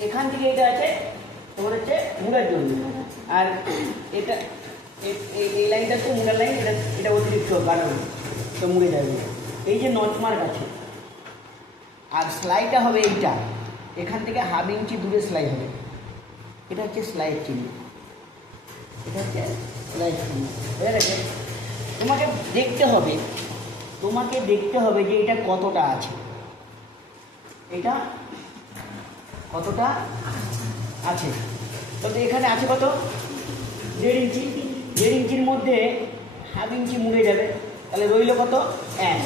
এখান থেকে এটা আছে, তোমার হচ্ছে মুড়ার জন্য। আর এটা এই- লাইনটা তো মুড়ার লাইন, এটা এটা অতিরিক্ত বাড়ানো তো মুড়ে যাবে। এই যে নট মার্ক আছে, আর স্লাইটা হবে এইটা। এখান থেকে হাফ ইঞ্চি দূরে সেলাই হবে। এটা হচ্ছে স্লাইড চিহ্ন। এটা হচ্ছে স্লাইড চিহ্ন। বুঝে গেছে? তোমাকে দেখতে হবে, তোমাকে দেখতে হবে যে এটা কতটা আছে। এটা কতটা? আছে। তবে এখানে আছে কত? দেড় ইঞ্চি। দেড় ইঞ্চির মধ্যে হাফ ইঞ্চি মুড়ে যাবে। তাহলে রইল কত? এক।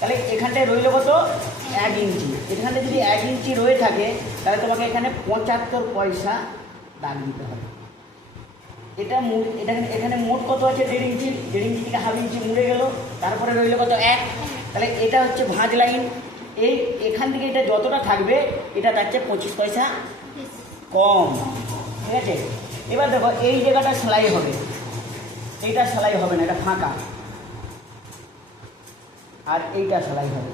তাহলে এখানটায় রইল কত? এক ইঞ্চি। এখানে যদি এক ইঞ্চি রয়ে থাকে, তাহলে তোমাকে এখানে পঁচাত্তর পয়সা দাগ দিতে হবে। এটা এটা এখানে মোট কত আছে? দেড় ইঞ্চি। দেড় ইঞ্চি থেকে হাফ ইঞ্চি মুড়ে গেল। তারপরে রইল কত? এক। তাহলে এটা হচ্ছে ভাঁজ লাইন। এই এখান থেকে এটা যতটা থাকবে, এটা তার চেয়ে পঁচিশ পয়সা কম। ঠিক আছে? এবার দেখো, এই জায়গাটা সেলাই হবে। এইটা সেলাই হবে না, এটা ফাঁকা। আর এইটা সেলাই হবে।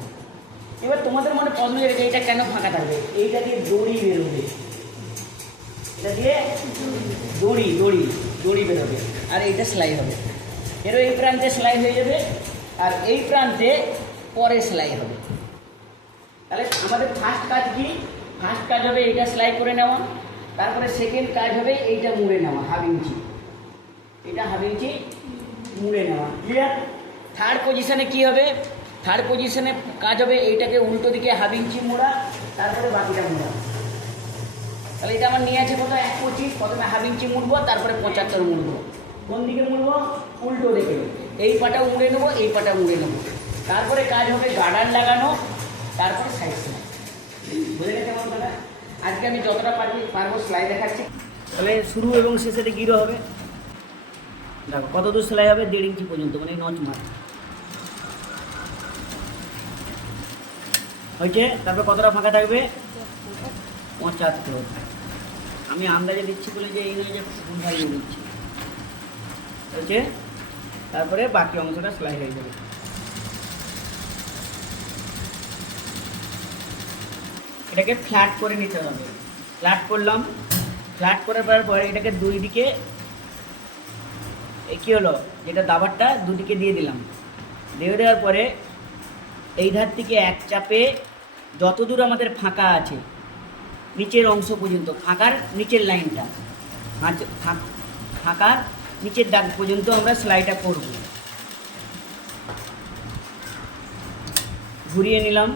এবার তোমাদের মনে প্রশ্ন যে এইটা কেন ফাঁকা থাকবে? এইটা দিয়ে দড়ি বেরোবে। এটা দিয়ে দড়ি দড়ি দড়ি বেরোবে। আর এইটা সেলাই হবে। এরও এই প্রান্তে সেলাই হয়ে যাবে, আর এই প্রান্তে পরে সেলাই হবে। তাহলে আমাদের ফার্স্ট কাজ কি? ফার্স্ট কাজ হবে এইটা সেলাই করে নেওয়া। তারপরে সেকেন্ড কাজ হবে এইটা মুড়ে নেওয়া হাফ ইঞ্চি এটা হাফ ইঞ্চি মুড়ে নেওয়া ক্লিয়ার থার্ড পজিশনে কি হবে? থার্ড পজিশনে কাজ হবে এইটাকে উল্টো দিকে হাফ ইঞ্চি মোড়া, তারপরে বাকিটা মোড়া। তাহলে এটা আমার নিয়ে আছে কত এক পঁচিশ, প্রথমে হাফ ইঞ্চি মুড়বো, তারপরে পঁচাত্তর মুড়বো। কোন দিকে মুড়বো? উল্টো দিকে। এই পাটা মুড়ে নেব, এই পাটা মুড়ে নেব। তারপরে কাজ হবে গার্ডার লাগানো। তারপরে সাইড সেলাই বুঝে গেছে আমার কথা? আজকে আমি যতটা পারবি পারব সেলাই দেখাচ্ছি। তাহলে শুরু এবং শেষেতে গিরো হবে? দেখো, কত দূর সেলাই হবে? দেড় ইঞ্চি পর্যন্ত মানে নচ মার। হয়েছে? তারপর কতটা ফাঁকা থাকবে? পঁচাত্তর। আমি আন্দাজে দিচ্ছি বলে যে এই নয় যে ভুল ভাইয়ে দিচ্ছি। হয়েছে? তারপরে বাকি অংশটা সেলাই হয়ে যাবে। এটাকে ফ্ল্যাট করে নিতে হবে। ফ্ল্যাট করলাম। ফ্ল্যাট করার পরে এটাকে দুই দিকে কী হলো? যেটা দাবারটা, দুদিকে দিয়ে দিলাম। দিয়ে দেওয়ার পরে এই ধার থেকে এক চাপে যত দূর আমাদের ফাঁকা আছে, নিচের অংশ পর্যন্ত, ফাঁকার নিচের লাইনটা ফাঁকার নিচের দাগ পর্যন্ত আমরা সেলাইটা করব। ঘুরিয়ে নিলাম।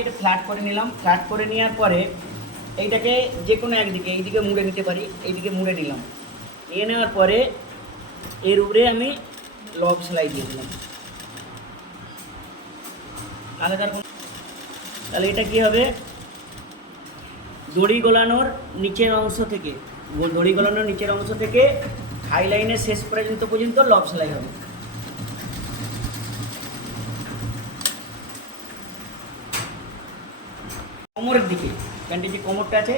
এটা ফ্ল্যাট করে নিলাম। ফ্ল্যাট করে নেওয়ার পরে এইটাকে যে কোনো একদিকে, এইদিকে মুড়ে নিতে পারি, এইদিকে মুড়ে নিলাম। নিয়ে নেওয়ার পরে এর উপরে আমি লব সেলাই দিয়ে দিলাম। আলাদার কোনো তাহলে এটা কি হবে? দড়ি গোলানোর নিচের অংশ থেকে, দড়ি গোলানোর নিচের অংশ থেকে হাই লাইনের শেষ পর্যন্ত পর্যন্ত লব সেলাই হবে। কোমরের দিকে। প্যান্টের যে কোমরটা আছে,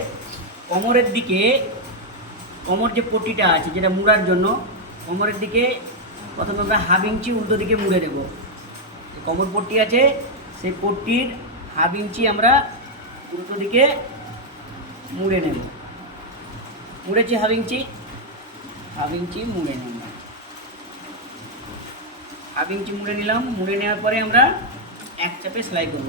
কোমরের দিকে কোমর যে পট্টিটা আছে, যেটা মুড়ার জন্য, কোমরের দিকে প্রথমে আমরা হাফ ইঞ্চি উল্টো দিকে মুড়ে দেবো। কোমর পট্টি আছে, সেই পট্টির হাফ ইঞ্চি আমরা উল্টো দিকে মুড়ে নেব। মুড়েছি হাফ ইঞ্চি হাফ ইঞ্চি মুড়ে নিলাম হাফ ইঞ্চি মুড়ে নিলাম, মুড়ে নেওয়ার পরে আমরা এক চাপে সেলাই করব।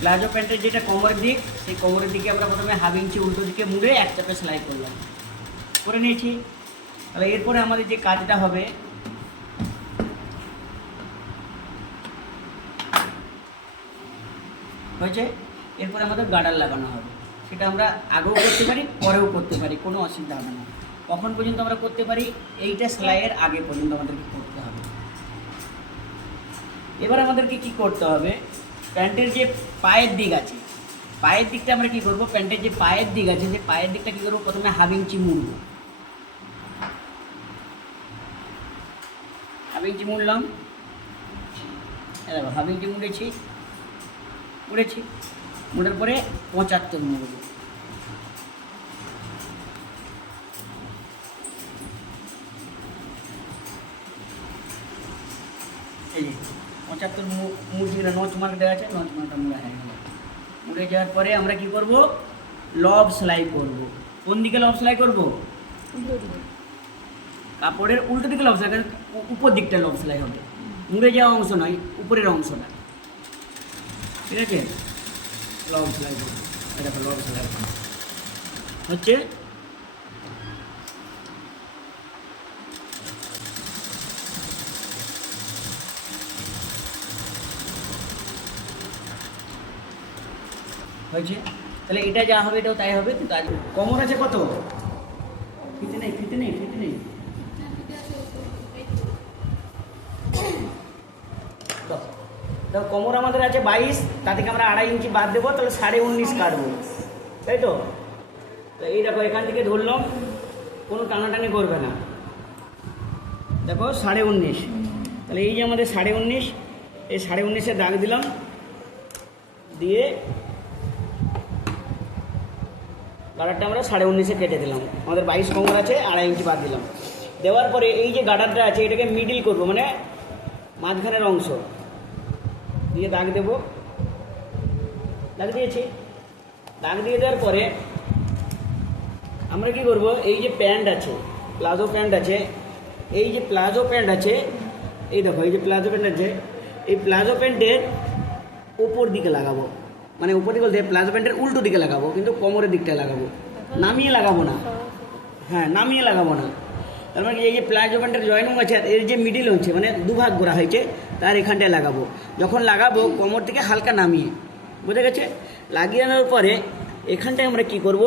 প্লাজো প্যান্টের যেটা কোমরের দিক, সেই কোমরের দিকে আমরা প্রথমে হাফ ইঞ্চি উল্টো দিকে মুড়ে এক চাপে সেলাই করলাম। করে নিয়েছি। তাহলে এরপরে আমাদের যে কাজটা হবে, হয়েছে? এরপরে আমাদের গার্ডার লাগানো হবে। সেটা আমরা আগেও করতে পারি, পরেও করতে পারি, কোনো অসুবিধা হবে না। কখন পর্যন্ত আমরা করতে পারি, এইটা সেলাইয়ের আগে পর্যন্ত আমাদেরকে করতে হবে। এবার আমাদেরকে কি করতে হবে? প্যান্টের যে পায়ের দিক আছে। পায়ের দিকটা আমরা কী করব? প্যান্টের যে পায়ের দিক আছে, সেই পায়ের দিকটা কী করব? প্রথমে হাফ ইঞ্চি মুড়ব। Half inch মুড়লাম। দেখো হাফ ইঞ্চি মুড়েছি। মুড়েছি। মুড়ার পরে পঁচাত্তর মুড়ব এই যে পঁচাত্তর মুরগিগুলো নচ মার্ক দেওয়া আছে নচ মার্কটা মুড়া হয়ে গেল মুড়ে যাওয়ার পরে আমরা কি করব? লব সেলাই করব। কোন দিকে লব সেলাই করব? কাপড়ের উল্টো দিকে লব সেলাই উপর দিকটা লব সেলাই হবে। মুড়ে যাওয়া অংশ নয়, উপরের অংশটা। ঠিক আছে? লব সেলাই করব। এটা লব সেলাই। হচ্ছে হয়েছে। তাহলে এটা যা হবে, এটাও তাই হবে, কিন্তু আজ কমর আছে কত? ফিতে নেই ফিতে নেই ফিতে নেই। দাও। কমর আমাদের আছে বাইশ তা থেকে আমরা আড়াই ইঞ্চি বাদ দেবো, তাহলে সাড়ে উনিশ কাটবো। তাই তো? তো এই দেখো, এখান থেকে ধরলাম কোনো টানাটানি করবে না। দেখো, সাড়ে উনিশ। তাহলে এই যে আমাদের সাড়ে উনিশ, এই সাড়ে উনিশে দাগ দিলাম। দিয়ে গার্ডারটা আমরা সাড়ে উনিশে কেটে দিলাম। আমাদের বাইশ কমর আছে, আড়াই ইঞ্চি বাদ দিলাম। দেওয়ার পরে এই যে গার্ডারটা আছে, এটাকে মিডিল করব মানে মাঝখানের অংশ। দিয়ে দাগ দেবো। দাগ দিয়েছি। দাগ দিয়ে দেওয়ার পরে আমরা কি করব, এই যে প্যান্ট আছে, প্লাজো প্যান্ট আছে, এই যে প্লাজো প্যান্ট আছে, এই দেখো, এই যে প্লাজো প্যান্ট আছে, এই প্লাজো প্যান্টের ওপর দিকে লাগাবো। মানে উপর বলতে প্লাজো প্যান্টের উল্টো দিকে লাগাবো, কিন্তু কোমরের দিকটায় লাগাবো। নামিয়ে লাগাবো না। হ্যাঁ নামিয়ে লাগাবো না। তার মানে এই যে প্লাজো প্যান্টের জয়েনিং আছে, এর যে মিডিল হচ্ছে মানে দুভাগ করা হয়েছে, তার এখানটায় লাগাবো। যখন লাগাবো, কোমর থেকে হালকা নামিয়ে, বুঝে গেছে? লাগিয়ে আনার পরে এখানটায় আমরা কি করব?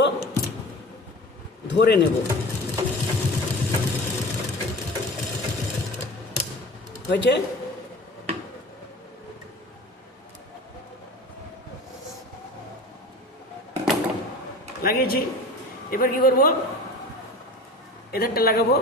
ধরে নেব। হয়েছে? লাগিয়েছি। এবার কি করব? এধারটা লাগাবো।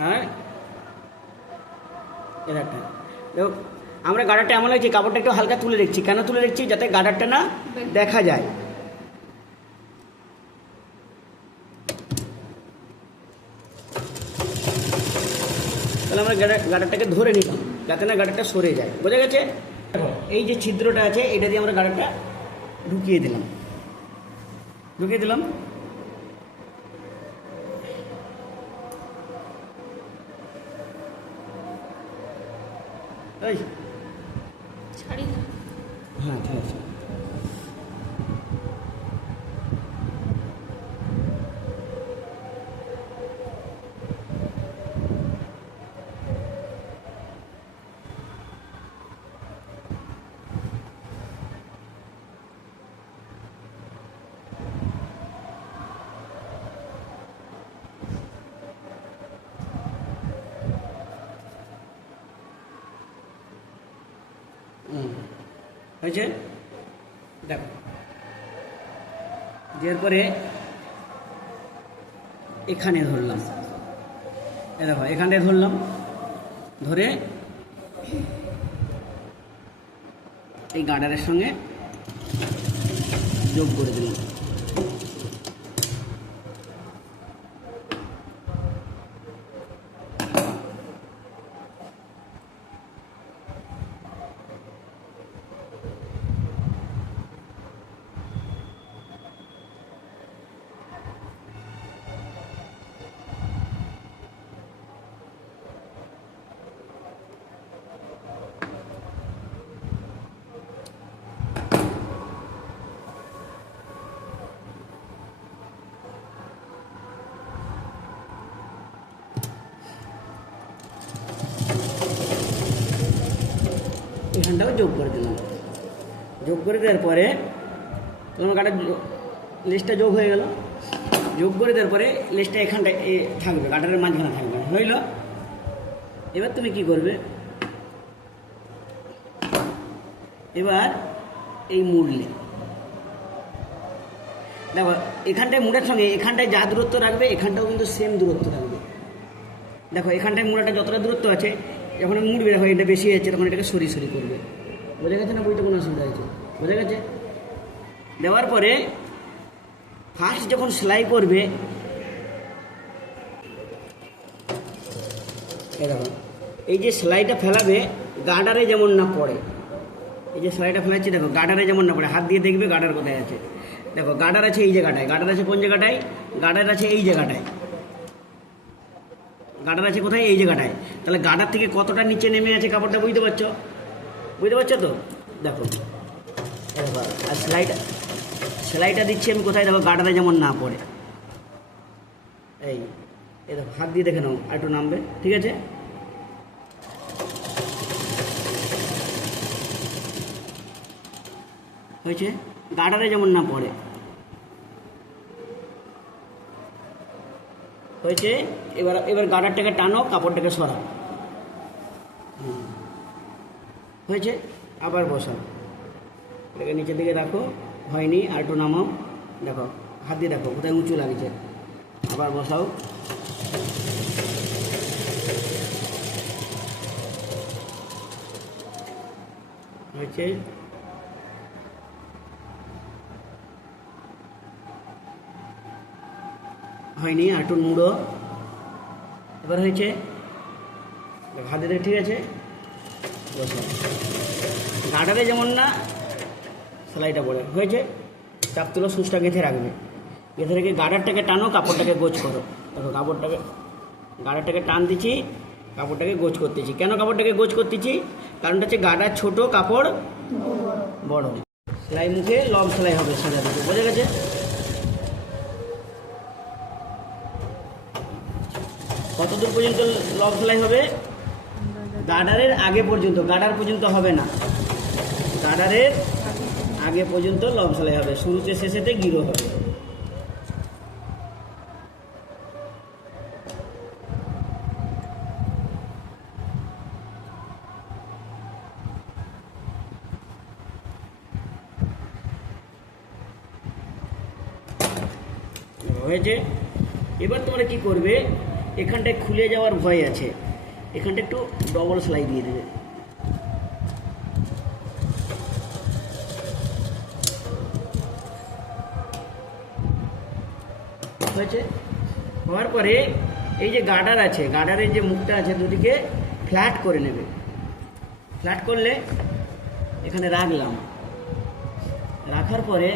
হ্যাঁ? এধারটা। দেখো আমরা গার্ডারটা এমন লাগছে, কাপড়টা একটু হালকা তুলে রেখেছি। কেন তুলে রেখেছি? যাতে গার্ডারটা না দেখা যায়। তাহলে আমরা গার্ডার গার্ডারটাকে ধরে নিলাম, যাতে না গার্ডারটা সরে যায়। বোঝা গেছে? এই যে ছিদ্রটা আছে, এটা দিয়ে আমরা গার্ডারটা ঢুকিয়ে দিলাম। ঢুকিয়ে দিলাম এই ছাড়ি না হ্যাঁ ঠিক আছে হুম হয়েছে দেখো। দেওয়ার পরে এখানে ধরলাম। এ দেখো এখানটায় ধরলাম, ধরে এই গার্ডারের সঙ্গে যোগ করে দিলাম। এখানটাও যোগ করে দিলাম। যোগ করে দেওয়ার পরে তোমার কাটা লিস্টটা যোগ হয়ে গেল। যোগ করে দেওয়ার পরে লিস্টটা এখানটায় এ থাকবে কাটারের মাঝখানে থাকবে। হইল, এবার তুমি কি করবে? এবার এই মুড়লে। দেখো, এখানটায় মুড়ার সঙ্গে এখানটায় যা দূরত্ব রাখবে, এখানটাও কিন্তু সেম দূরত্ব রাখবে। দেখো, এখানটায় মুড়াটা যতটা দূরত্ব আছে যখন মুড়বে দেখো এটা বেশি যাচ্ছে, তখন এটাকে সরি সরি করবে। বোঝা গেছে না বইতে কোনো অসুবিধা হয়েছে? বোঝা গেছে? দেওয়ার পরে ফার্স্ট যখন সেলাই করবে, এই যে সেলাইটা ফেলাবে, গার্ডারে যেমন না পড়ে এই যে সেলাইটা ফেলাচ্ছি, দেখো, গার্ডারে যেমন না পড়ে হাত দিয়ে দেখবে গার্ডার কোথায় আছে। দেখো, গার্ডার আছে এই জায়গাটায় গার্ডার আছে কোন জায়গাটায় গার্ডার আছে এই জায়গাটায় গার্ডার আছে কোথায়? এই জায়গাটায়। তাহলে গার্ডার থেকে কতটা নিচে নেমে আছে কাপড়টা বুঝতে পারছ? বুঝতে পারছ তো? দেখো। আর সেলাইটা সেলাইটা দিচ্ছি আমি কোথায়? দেখো, গার্ডারে যেমন না পড়ে। এই এই দেখো, হাত দিয়ে দেখে নাও, আর একটু নামবে, ঠিক আছে? হয়েছে? গার্ডারে যেমন না পড়ে। হয়েছে, এবার এবার গার্ডারটাকে টানো, কাপড়টাকে সরাও। হয়েছে? আবার বসাও। এটাকে নিচের দিকে রাখো। হয়নি, আর একটু নামাও। দেখো, হাত দিয়ে দেখো, কোথায় উঁচু লাগছে। আবার বসাও। হয়েছে? হয়নি, আর একটু নুড়ো। এবার হয়েছে হাতে ঠিক আছে? গার্ডারে যেমন না, সেলাইটা পড়ে হয়েছে? চাপ তুলো, সুচটা গেঁথে রাখবে। গেঁথে রেখে গার্ডারটাকে টানো, কাপড়টাকে গোছ করো। দেখো, কাপড়টাকে গার্ডারটাকে টান দিচ্ছি, কাপড়টাকে গোছ করতেছি। কেন কাপড়টাকে গোছ করতেছি? কারণটা হচ্ছে গার্ডার ছোট, কাপড় বড়। সেলাই মুখে লং সেলাই হবে সোজা দিকে বোঝা গেছে? কত দূর পর্যন্ত লং সেলাই হবে? গার্ডারের আগে পর্যন্ত গার্ডার পর্যন্ত হবে না। গার্ডারের আগে পর্যন্ত লব সেলাই হবে। শুরুতে, শেষেতে গিরো হবে। হয়েছে। এবার তোমরা কি করবে? এখানটায় খুলে যাওয়ার ভয় আছে। এখানটা একটু ডবল সেলাই দিয়ে দেবে। হয়েছে? হওয়ার পরে এই যে গার্ডার আছে, গার্ডারের যে মুখটা আছে দুদিকে ফ্ল্যাট করে নেবে। ফ্ল্যাট করলে এখানে রাখলাম। রাখার পরে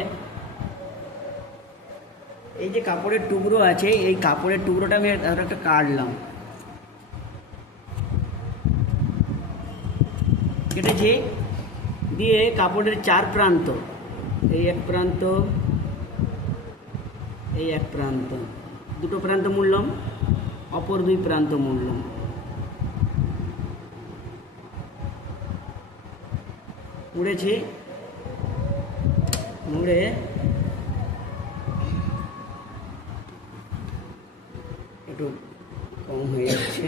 এই যে কাপড়ের টুকরো আছে, এই কাপড়ের টুকরোটা আমি একটা কাটলাম। কেটেছি দিয়ে কাপড়ের চার প্রান্ত, এই এক প্রান্ত, এই এক প্রান্ত, দুটো প্রান্ত মুড়লাম, অপর দুই প্রান্ত মুড়লাম। মুড়েছি, মুড়ে একটু কম হয়ে যাচ্ছে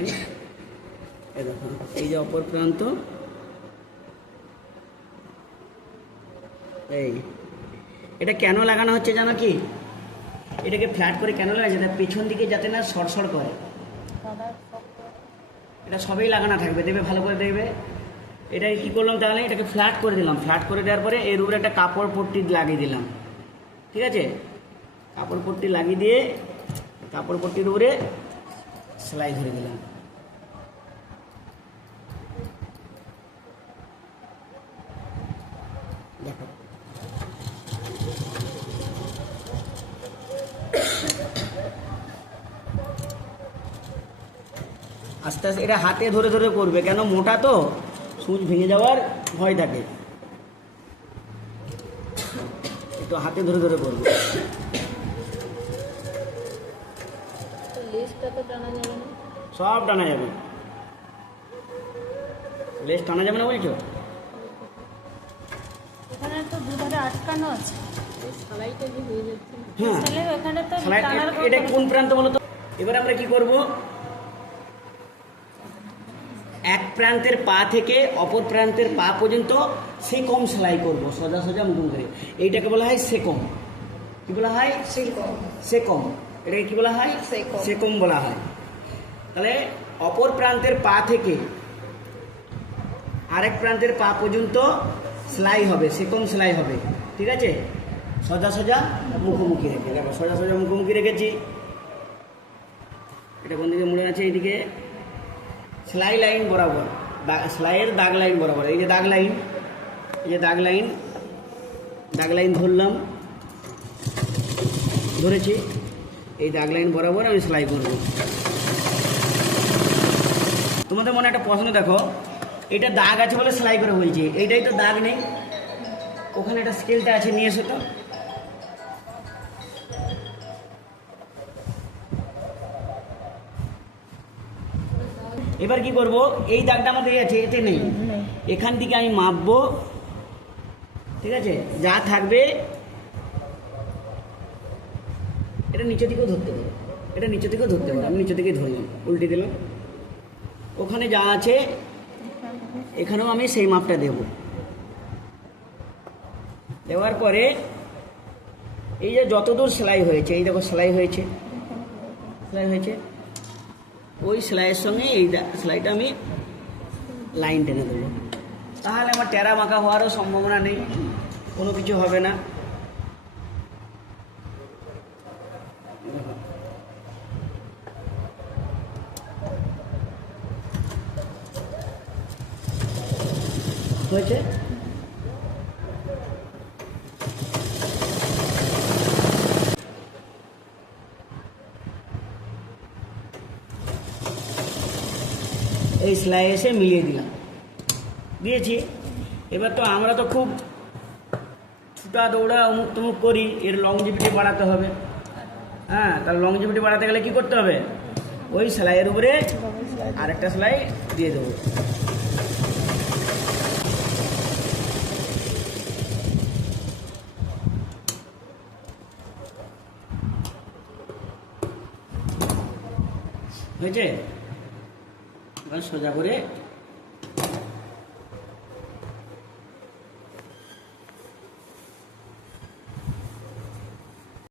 এই দেখো এই যে অপর প্রান্ত এই এটা কেন লাগানো হচ্ছে জানো কি? এটাকে ফ্ল্যাট করে কেন লাগাচ্ছে এটা পেছন দিকে যাতে না সরসর করে? এটা সবই লাগানো থাকবে দেখবে ভালো করে দেখবে এটা কি করলাম তাহলে? এটাকে ফ্ল্যাট করে দিলাম। ফ্ল্যাট করে দেওয়ার পরে এর উপরে একটা কাপড় পট্টি লাগিয়ে দিলাম। ঠিক আছে? কাপড় পট্টি লাগিয়ে দিয়ে কাপড় পট্টির উপরে সেলাই ধরে দিলাম। আস্তে আস্তে এটা হাতে ধরে ধরে করবে। কেন? মোটা তো। সুচ ভেঙে যাওয়ার ভয় থাকে। একটু হাতে ধরে ধরে করবে। সব টানা যাবে। লেস টানা যাবে না বলছো? এখানে তো দুধারে আটকানো আছে। এই সেলাইটা যে হয়ে এটা কোন প্রান্ত বলো তো? এবার আমরা কি করব? এক প্রান্তের পা থেকে অপর প্রান্তের পা পর্যন্ত সেকম সেলাই করব সোজা সোজা মুকুম করে। এইটাকে বলা হয় সেকম। কি বলা হয়? সেকম। এটাকে কি বলা হয়? সেকম। সেকম বলা হয়। তাহলে অপর প্রান্তের পা থেকে আরেক প্রান্তের পা পর্যন্ত সেলাই হবে সেকম সেলাই হবে। ঠিক আছে? সোজা সোজা মুখোমুখি রেখে দেখো সোজা সোজা মুখোমুখি রেখেছি। এটা কোন দিকে মুড়ে আছে এইদিকে? সেলাই লাইন বরাবর সেলাইয়ের দাগ লাইন বরাবর। এই যে দাগ লাইন, এই যে দাগ লাইন দাগ লাইন ধরলাম, ধরেছি। এই দাগ লাইন বরাবর আমি সেলাই করব। তোমাদের মনে একটা প্রশ্ন দেখো, এটা দাগ আছে বলে সেলাই করে বলছি, এইটাই তো দাগ নেই। ওখানে একটা স্কেলটা আছে, নিয়ে এসো তো। এবার কি করব? এই দাগটা আমাদের আছে এতে নেই। এখান থেকে আমি মাপবো। ঠিক আছে? যা থাকবে এটা নিচে থেকেও ধরতে হবে। এটা নিচে থেকেও ধরতে হবে আমি নিচে থেকেই ধরলাম উল্টে দিলাম। ওখানে যা আছে এখানেও আমি সেই মাপটা দেব। দেওয়ার পরে এই যে যতদূর সেলাই হয়েছে এই দেখো সেলাই হয়েছে। সেলাই হয়েছে। ওই সেলাইয়ের সঙ্গে এই সেলাইটা আমি লাইন টেনে দেবো। তাহলে আমার টেরা মাখা হওয়ারও সম্ভাবনা নেই, কোনো কিছু হবে না হয়েছে এই সেলাই এসে মিলিয়ে দিলাম। দিয়েছি। এবার তো আমরা তো খুব ছুটা দৌড়া অমুক তমুক করি, এর লংজিভিটি বাড়াতে হবে। হ্যাঁ তার লংজিভিটি বাড়াতে গেলে কি করতে হবে? ওই সেলাইয়ের উপরে আরেকটা সেলাই দিয়ে দেবো। হয়েছে? সোজা করে